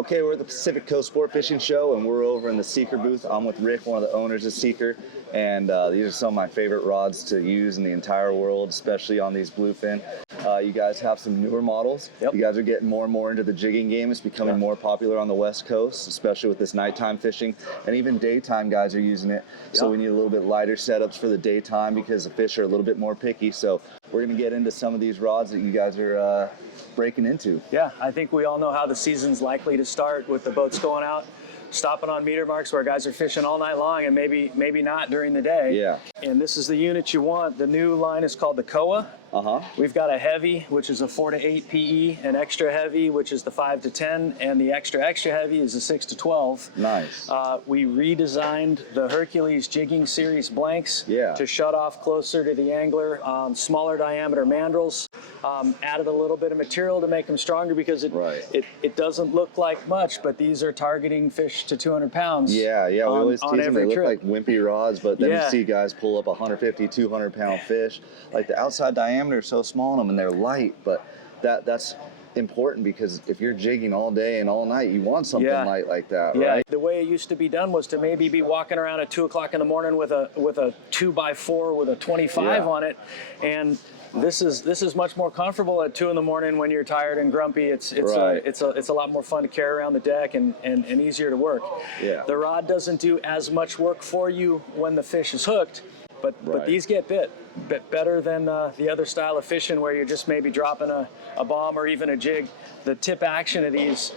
Okay, we're at the Pacific Coast Sportfishing Show, and we're over in the Seeker booth. I'm with Rick, one of the owners of Seeker, and these are some of my favorite rods to use in the entire world, especially on these bluefin. You guys have some newer models. Yep. You guys are getting more and more into the jigging game. It's becoming more popular on the West Coast, especially with this nighttime fishing, and even daytime guys are using it. So we need a little bit lighter setups for the daytime because the fish are a little bit more picky. So we're going to get into some of these rods that you guys are breaking into. Yeah, I think we all know how the season's likely to start with the boats going out, stopping on meter marks where guys are fishing all night long and maybe not during the day. Yeah. And this is the unit you want. The new line is called the Koa. We've got a heavy, which is a 4 to 8 PE, an extra heavy, which is the 5 to 10, and the extra heavy is the 6 to 12. Nice. We redesigned the Hercules Jigging Series blanks Yeah. to shut off closer to the angler, smaller diameter mandrels, added a little bit of material to make them stronger because it doesn't look like much, but these are targeting fish to 200 pounds. Yeah, we always tease them. They look like wimpy rods, but then you see guys pull up 150, 200 pound fish. Like the outside diameter is so small on them and they're light, but that's important because if you're jigging all day and all night, you want something light like that, right? The way it used to be done was to maybe be walking around at 2 o'clock in the morning with a 2x4 with a 25 on it, and this is much more comfortable at 2 in the morning when you're tired and grumpy. It's a lot more fun to carry around the deck and easier to work. Yeah. The rod doesn't do as much work for you when the fish is hooked, but these get bit better than the other style of fishing where you're just maybe dropping a bomb or even a jig. The tip action of these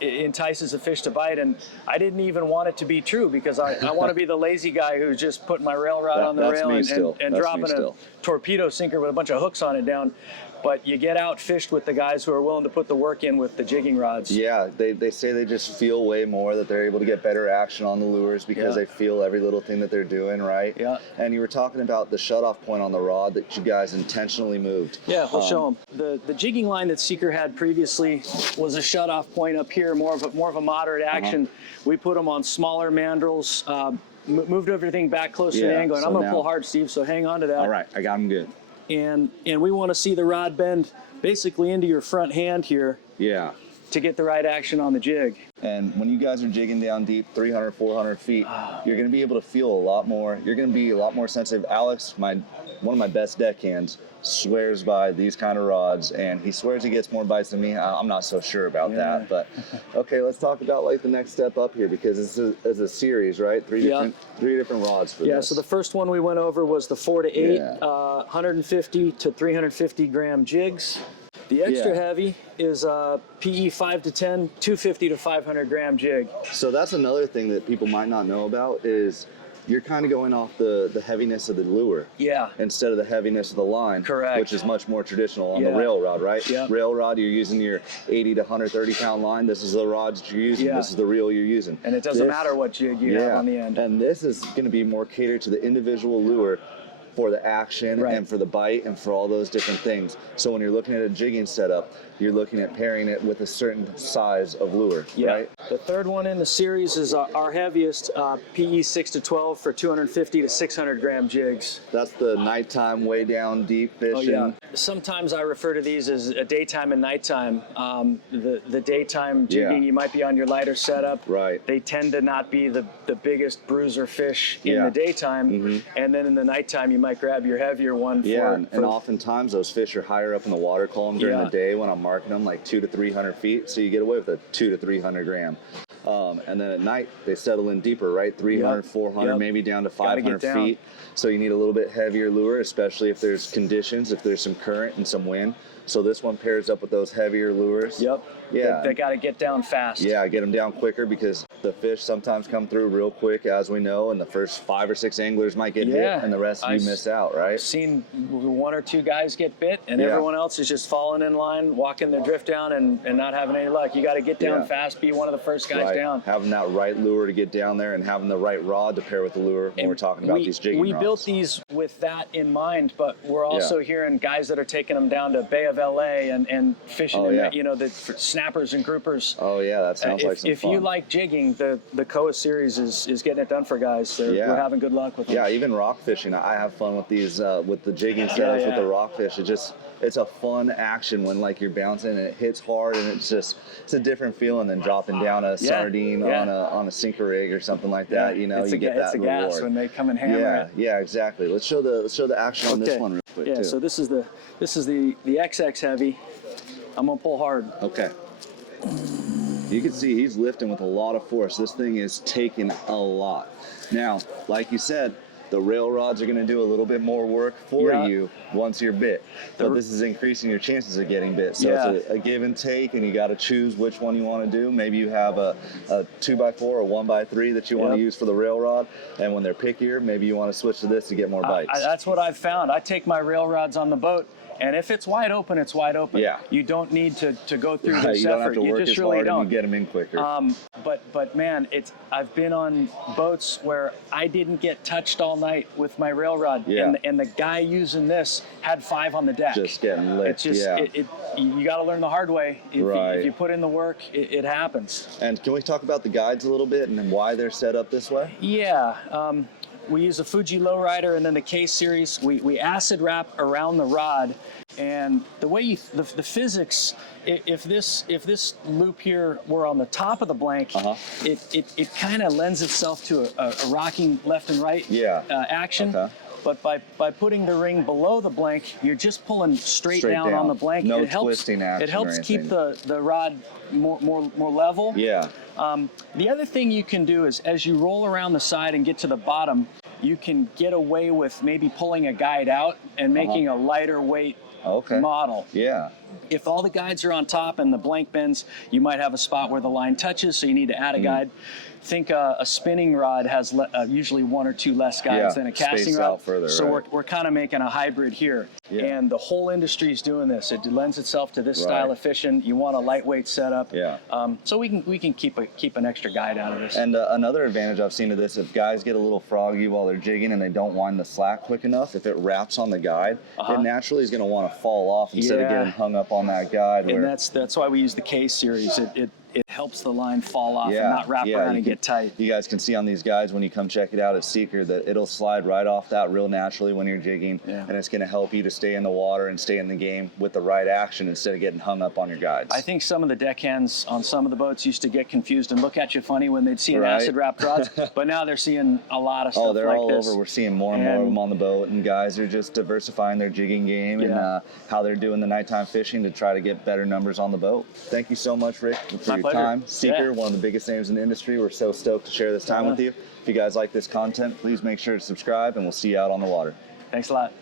entices a fish to bite, and I didn't even want it to be true because I want to be the lazy guy who's just putting my rail rod on the rail and dropping a torpedo sinker with a bunch of hooks on it down. But you get out fished with the guys who are willing to put the work in with the jigging rods. Yeah, they say they just feel way more, that they're able to get better action on the lures because they feel every little thing that they're doing, right? Yeah. And you were talking about the shutoff point on the rod that you guys intentionally moved. Yeah, we'll show them. The jigging line that Seeker had previously was a shutoff point up here, more of a moderate action. We put them on smaller mandrels, moved everything back close to the angle, and I'm going to pull hard, Steve, so hang on to that. All right, I got them good. And we want to see the rod bend basically into your front hand here. Yeah. To get the right action on the jig. And when you guys are jigging down deep, 300, 400 feet, you're going to be able to feel a lot more. You're going to be a lot more sensitive. Alex, one of my best deckhands, swears by these kind of rods, and he swears he gets more bites than me. I'm not so sure about that, but okay, let's talk about like the next step up here because this is a series, right? Three different rods for this. So the first one we went over was the 4 to 8, 150 to 350 gram jigs. The extra heavy is PE 5 to 10, 250 to 500 gram jig. So that's another thing that people might not know about is you're kind of going off the heaviness of the lure. Yeah. Instead of the heaviness of the line. Correct. Which is much more traditional on the rail rod, right? Yeah. Rail rod, you're using your 80 to 130 pound line. This is the rods that you're using. Yeah. This is the reel you're using. And it doesn't matter what jig you have on the end. And this is going to be more catered to the individual lure for the action and for the bite and for all those different things. So when you're looking at a jigging setup, you're looking at pairing it with a certain size of lure, right? The third one in the series is our heaviest, PE 6 to 12 for 250 to 600 gram jigs. That's the nighttime, way down deep fishing. Oh, yeah. Sometimes I refer to these as a daytime and nighttime. The daytime jigging, you might be on your lighter setup. Right. They tend to not be the biggest bruiser fish in the daytime. And then in the nighttime, you might grab your heavier one. And oftentimes those fish are higher up in the water column during the day when I'm marking them, like 200 to 300 feet. So you get away with a 200 to 300 gram. And then at night, they settle in deeper, right? 300, 400, maybe down to 500 feet. So you need a little bit heavier lure, especially if there's conditions, if there's some current and some wind. So this one pairs up with those heavier lures. Yeah. They got to get down fast. Yeah, get them down quicker because the fish sometimes come through real quick, as we know, and the first 5 or 6 anglers might get hit, and the rest of you miss out, right? I've seen 1 or 2 guys get bit, and everyone else is just falling in line, walking their drift down, and not having any luck. You got to get down fast, be one of the first guys down. Having that right lure to get down there and having the right rod to pair with the lure when we're talking about these jigging We rods. built these with that in mind, but we're also hearing guys that are taking them down to Bay of LA and fishing in for snappers and groupers. Oh yeah, that sounds like some if fun. you like jigging, the Koa series is getting it done for guys. We're having good luck with them. Yeah, even rock fishing. I have fun with these, with the jigging setups, with the rockfish. It's a fun action when like you're bouncing and it hits hard, and it's a different feeling than dropping down a sardine on a sinker rig or something like that. You know, you get that reward. It's a gas when they come and hammer it. Yeah, exactly. Let's show the action on this one real quick too. So this is the XX heavy. I'm gonna pull hard. Okay. You can see he's lifting with a lot of force. This thing is taking a lot. Now, like you said, the rail rods are going to do a little bit more work for you once you're bit, but this is increasing your chances of getting bit. So it's a give and take, and you got to choose which one you want to do. Maybe you have a 2x4 or 1x3 that you want to use for the rail rod, and when they're pickier, maybe you want to switch to this to get more bites. That's what I've found. I take my rail rods on the boat, and if it's wide open, it's wide open. Yeah. You don't need to go through this you don't effort. have to work just as really hard don't. and you get them in quicker. But man, I've been on boats where I didn't get touched all night with my rail rod, and the guy using this had 5 on the deck. Just getting licked. It's just you got to learn the hard way. If you put in the work, it happens. And can we talk about the guides a little bit and why they're set up this way? Yeah. We use a Fuji lowrider and then the K series. We acid wrap around the rod, and the way the physics, if this loop here were on the top of the blank, it kind of lends itself to a rocking left and right action. Okay. But by putting the ring below the blank, you're just pulling straight down on the blank. No it helps, twisting action. It helps keep the rod more level. Yeah. The other thing you can do is as you roll around the side and get to the bottom, you can get away with maybe pulling a guide out and making a lighter weight model. Yeah. If all the guides are on top and the blank bends, you might have a spot where the line touches, so you need to add a guide. Think a spinning rod has usually 1 or 2 less guides than a casting rod. Out further, so we're kind of making a hybrid here. Yeah. And the whole industry is doing this. It lends itself to this style of fishing. You want a lightweight setup. Yeah. So we can keep an extra guide out of this. And another advantage I've seen of this, if guys get a little froggy while they're jigging and they don't wind the slack quick enough, if it wraps on the guide, it naturally is going to want to fall off instead of getting hung up on that guide. And that's why we use the K series. It helps the line fall off and not wrap around and get tight. You guys can see on these guides when you come check it out at Seeker that it'll slide right off that real naturally when you're jigging, and it's going to help you to stay in the water and stay in the game with the right action instead of getting hung up on your guides. I think some of the deckhands on some of the boats used to get confused and look at you funny when they'd see an acid wrapped rods, but now they're seeing a lot of stuff like this. Oh, they're all over. We're seeing more and more of them on the boat, and guys are just diversifying their jigging game and how they're doing the nighttime fishing to try to get better numbers on the boat. Thank you so much, Rick, for your time. Seeker, one of the biggest names in the industry. We're so stoked to share this time with you. If you guys like this content, please make sure to subscribe, and we'll see you out on the water. Thanks a lot.